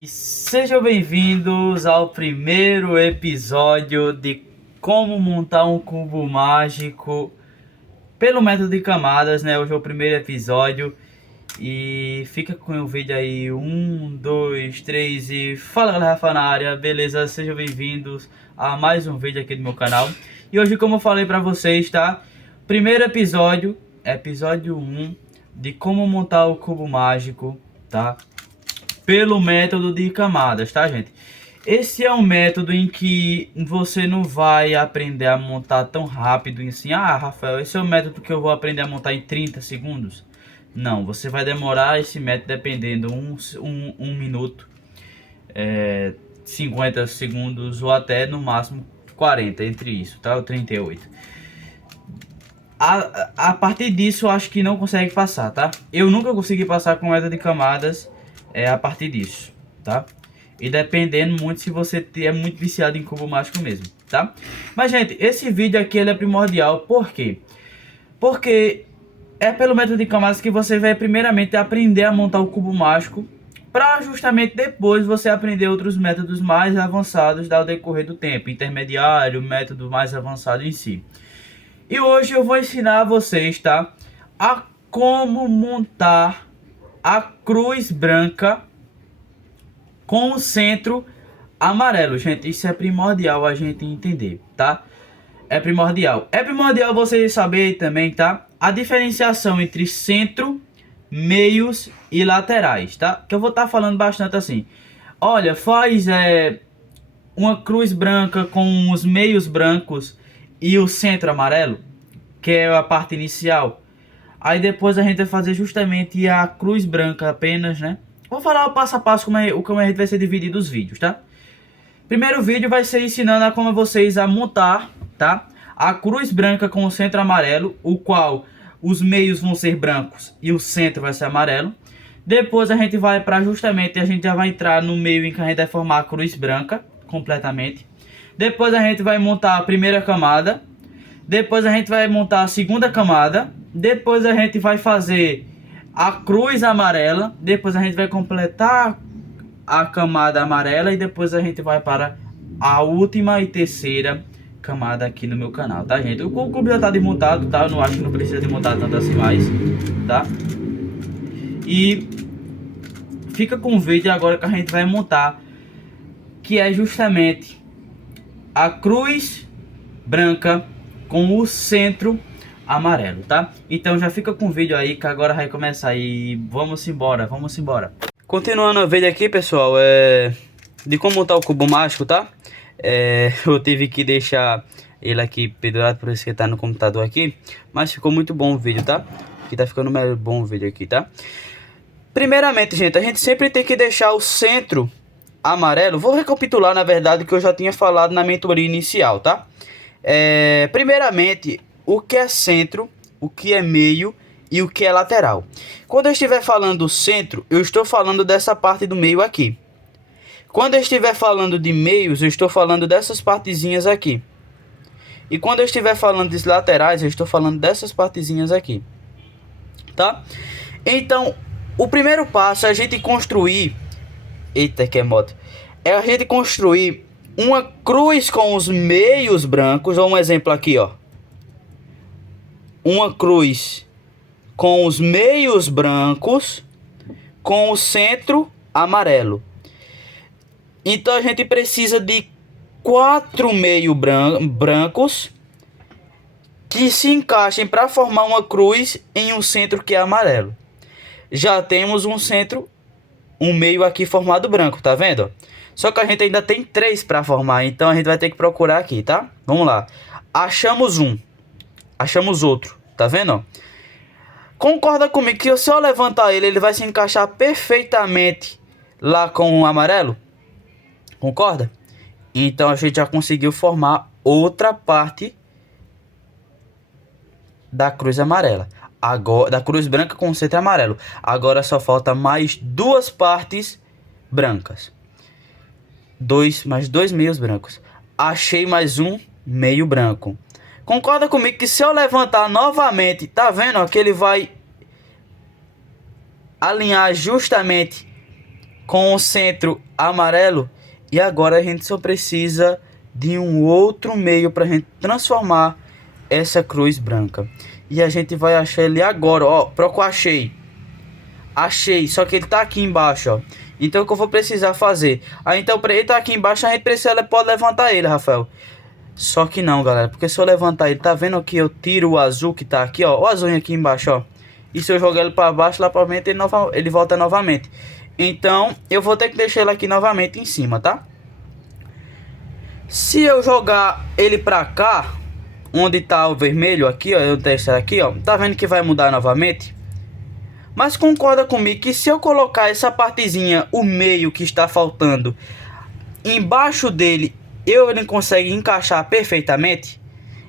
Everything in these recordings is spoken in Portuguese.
E sejam bem-vindos ao primeiro episódio de como montar um cubo mágico pelo método de camadas, né? Hoje é o primeiro episódio e fica com o vídeo aí, 1, 2, 3 e fala galera, Rafa na área, beleza? Sejam bem-vindos a mais um vídeo aqui do meu canal. E hoje, como eu falei pra vocês, tá? Primeiro episódio, episódio 1 de como montar o cubo mágico, tá? Pelo método de camadas, tá, gente? Esse é um método em que você não vai aprender a montar tão rápido assim. Ah, Rafael, esse é o método que eu vou aprender a montar em 30 segundos. Não, você vai demorar esse método dependendo um minuto, 50 segundos ou até no máximo 40, entre isso, tá? Ou 38. A partir disso eu acho que não consegue passar, tá? Eu nunca consegui passar com método de camadas a partir disso, tá? E dependendo muito se você é muito viciado em cubo mágico mesmo, tá? Mas gente, esse vídeo aqui ele é primordial, por quê? Porque é pelo método de camadas que você vai primeiramente aprender a montar o cubo mágico, para justamente depois você aprender outros métodos mais avançados ao decorrer do tempo, intermediário, método mais avançado em si. E hoje eu vou ensinar a vocês, tá? A como montar a cruz branca com o centro amarelo. Gente, isso é primordial a gente entender, tá? É primordial. É primordial vocês saberem também, tá? A diferenciação entre centro, meios e laterais, tá? Que eu vou estar falando bastante assim. Olha, faz uma cruz branca com os meios brancos e o centro amarelo, que é a parte inicial. Aí depois a gente vai fazer justamente a cruz branca apenas, né? Vou falar o passo a passo como a gente vai ser dividido os vídeos, tá? Primeiro vídeo vai ser ensinando a como vocês a montar, tá? A cruz branca com o centro amarelo, o qual os meios vão ser brancos e o centro vai ser amarelo. Depois a gente vai para justamente, a gente já vai entrar no meio em que a gente vai formar a cruz branca completamente. Depois a gente vai montar a primeira camada. Depois a gente vai montar a segunda camada. Depois a gente vai fazer a cruz amarela. Depois a gente vai completar a camada amarela. E depois a gente vai para a última e terceira camada aqui no meu canal, tá, gente? O cubo já tá desmontado, tá? Eu não acho que não precisa de montar tanto assim mais, tá? E fica com o vídeo agora que a gente vai montar, que é justamente a cruz branca com o centro amarelo, tá? Então já fica com o vídeo aí que agora vai começar e vamos embora, vamos embora. Continuando o vídeo aqui, pessoal, de como montar o cubo mágico, tá? Eu tive que deixar ele aqui pendurado, por isso que tá no computador aqui, mas ficou muito bom o vídeo, tá? Aqui tá ficando bom o vídeo aqui, tá? Primeiramente, gente, a gente sempre tem que deixar o centro amarelo. Vou recapitular, na verdade, o que eu já tinha falado na mentoria inicial, tá? Primeiramente, o que é centro, o que é meio e o que é lateral. Quando eu estiver falando do centro, eu estou falando dessa parte do meio aqui. Quando eu estiver falando de meios, eu estou falando dessas partezinhas aqui. E quando eu estiver falando dos laterais, eu estou falando dessas partezinhas aqui, tá? Então, o primeiro passo é a gente construir... Eita, que é moto. É a gente construir uma cruz com os meios brancos. Ou um exemplo aqui, ó. Uma cruz com os meios brancos com o centro amarelo. Então a gente precisa de 4 meios brancos que se encaixem para formar uma cruz em um centro que é amarelo. Já temos um centro, um meio aqui formado branco, tá vendo? Só que a gente ainda tem 3 para formar, então a gente vai ter que procurar aqui, tá? Vamos lá. Achamos um, achamos outro, tá vendo? Concorda comigo que se eu levantar ele, ele vai se encaixar perfeitamente lá com o amarelo? Concorda? Então a gente já conseguiu formar outra parte da cruz amarela. Agora, da cruz branca com o centro amarelo. Agora só falta mais 2 partes brancas. Mais 2 meios brancos. Achei mais um meio branco. Concorda comigo que se eu levantar novamente, tá vendo ó, que ele vai alinhar justamente com o centro amarelo. E agora a gente só precisa de um outro meio para a gente transformar essa cruz branca. E a gente vai achar ele agora, ó. Achei. Achei, só que ele tá aqui embaixo, ó. Então o que eu vou precisar fazer? Então pra ele tá aqui embaixo, a gente pode levantar ele, Rafael. Só que não, galera, porque se eu levantar ele, tá vendo que eu tiro o azul que tá aqui, ó. O azul aqui embaixo, ó. E se eu jogar ele pra baixo, lá pra frente, ele volta novamente. Então eu vou ter que deixar ele aqui novamente em cima, tá? Se eu jogar ele pra cá, onde tá o vermelho aqui, ó, eu testei aqui, ó. Tá vendo que vai mudar novamente? Mas concorda comigo que se eu colocar essa partezinha, o meio que está faltando, embaixo dele, ele consegue encaixar perfeitamente?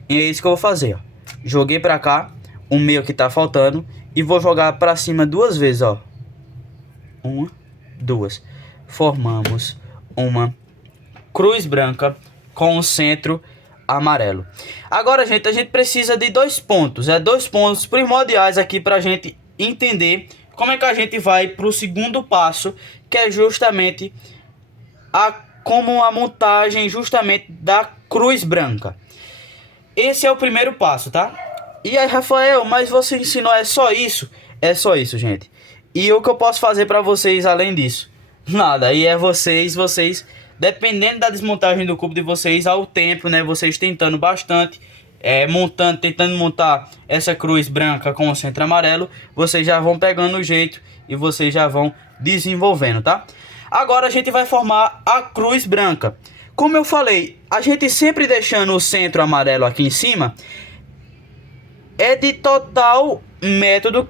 E é isso que eu vou fazer, ó. Joguei pra cá, o meio que tá faltando, e vou jogar pra cima duas vezes, ó. Uma, duas. Formamos uma cruz branca com o centro amarelo. Agora, gente, a gente precisa de dois pontos. Dois pontos primordiais aqui pra gente entender como é que a gente vai para o segundo passo, que é justamente como a montagem justamente da cruz branca. Esse é o primeiro passo, tá? E aí, Rafael, mas você ensinou é só isso? É só isso, gente. E o que eu posso fazer para vocês além disso? Nada. E é vocês dependendo da desmontagem do cubo de vocês, ao tempo, né? Vocês tentando bastante, tentando montar essa cruz branca com o centro amarelo, vocês já vão pegando o jeito e vocês já vão desenvolvendo, tá? Agora a gente vai formar a cruz branca. Como eu falei, a gente sempre deixando o centro amarelo aqui em cima, é de total método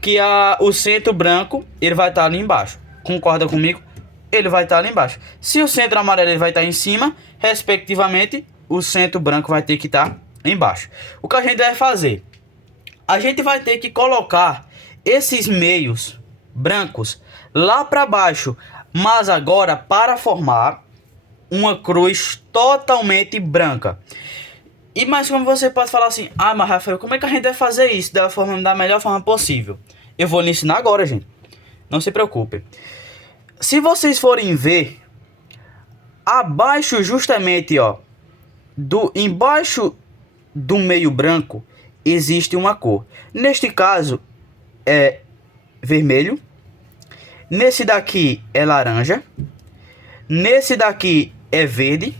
que o centro branco ele vai estar ali embaixo. Concorda comigo? Ele vai estar ali embaixo. Se o centro amarelo ele vai estar em cima, respectivamente, o centro branco vai ter que estar embaixo. O que a gente vai fazer? A gente vai ter que colocar esses meios brancos lá para baixo, mas agora para formar uma cruz totalmente branca. E mais como você pode falar assim, ah, mas Rafael, como é que a gente vai fazer isso da melhor forma possível? Eu vou lhe ensinar agora, gente. Não se preocupe. Se vocês forem ver, abaixo justamente, ó, embaixo do meio branco existe uma cor. Neste caso é vermelho. Nesse daqui é laranja. Nesse daqui é verde.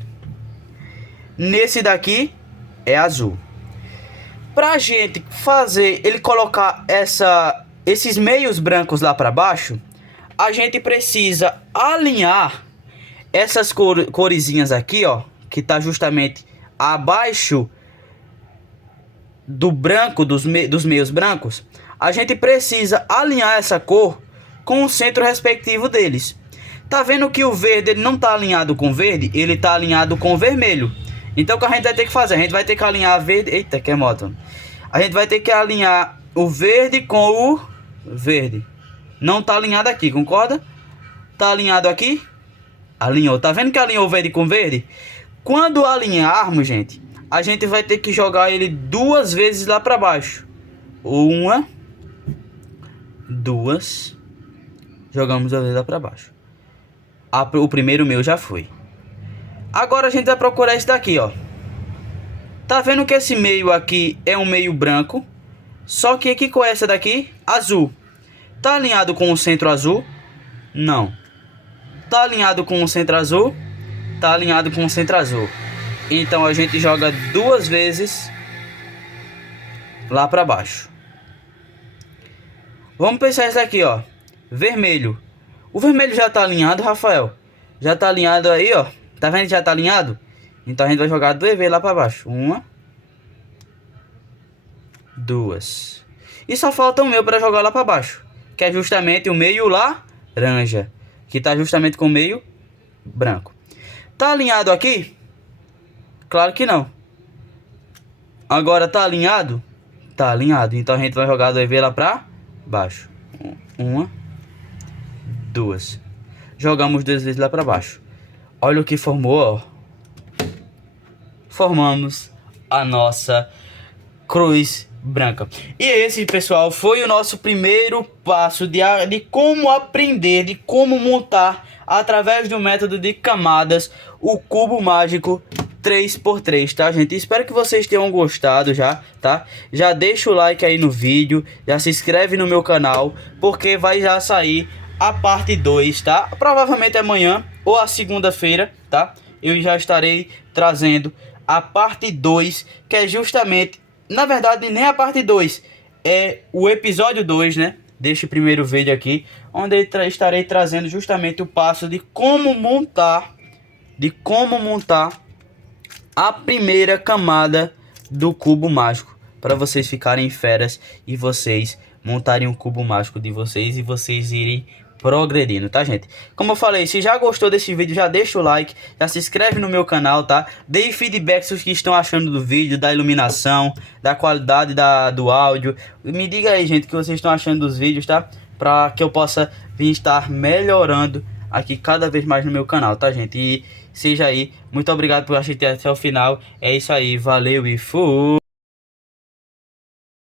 Nesse daqui é azul. Pra gente fazer ele colocar esses meios brancos lá para baixo, a gente precisa alinhar essas coresinhas aqui, ó, que tá justamente abaixo do branco, dos meios brancos. A gente precisa alinhar essa cor com o centro respectivo deles. Tá vendo que o verde ele não tá alinhado com verde, ele tá alinhado com vermelho. Então o que a gente vai ter que fazer? A gente vai ter que alinhar verde. Eita, que moto. A gente vai ter que alinhar o verde com o verde. Não tá alinhado aqui, concorda? Tá alinhado aqui? Alinhou. Tá vendo que alinhou verde com verde? Quando alinharmos, gente, a gente vai ter que jogar ele duas vezes lá para baixo. Uma, duas. Jogamos duas vezes lá para baixo. O primeiro meu já foi. Agora a gente vai procurar esse daqui, ó. Tá vendo que esse meio aqui é um meio branco? Só que aqui com essa daqui, azul. Tá alinhado com o centro azul? Não. Tá alinhado com o centro azul? Tá alinhado com o centro azul. Então a gente joga duas vezes lá para baixo. Vamos pensar isso aqui, ó. Vermelho. O vermelho já tá alinhado, Rafael. Já tá alinhado aí, ó. Tá vendo que já tá alinhado? Então a gente vai jogar duas vezes lá para baixo. Uma, duas. E só falta o meu para jogar lá para baixo, que é justamente o meio laranja, que tá justamente com o meio branco. Tá alinhado aqui? Claro que não. Agora tá alinhado? Tá alinhado. Então a gente vai jogar duas vezes lá para baixo. Uma, duas. Jogamos duas vezes lá para baixo. Olha o que formou, ó. Formamos a nossa cruz branca. E esse, pessoal, foi o nosso primeiro passo de como aprender, de como montar, através do método de camadas, o cubo mágico 3x3, tá, gente? Espero que vocês tenham gostado já, tá? Já deixa o like aí no vídeo, já se inscreve no meu canal, porque vai já sair a parte 2, tá? Provavelmente amanhã ou a segunda-feira, tá? Eu já estarei trazendo a parte 2, que é justamente, na verdade, nem a parte 2, é o episódio 2, né? Deste primeiro vídeo aqui, onde eu estarei trazendo justamente o passo de como montar, a primeira camada do cubo mágico, para vocês ficarem feras e vocês montarem o cubo mágico de vocês e vocês irem progredindo, tá, gente? Como eu falei, se já gostou desse vídeo, já deixa o like, já se inscreve no meu canal, tá? Deem feedbacks os que estão achando do vídeo, da iluminação, da qualidade do áudio. Me diga aí, gente, o que vocês estão achando dos vídeos, tá? Para que eu possa vir estar melhorando aqui cada vez mais no meu canal, tá, gente? E seja aí, muito obrigado por assistir até o final. É isso aí, valeu e fui!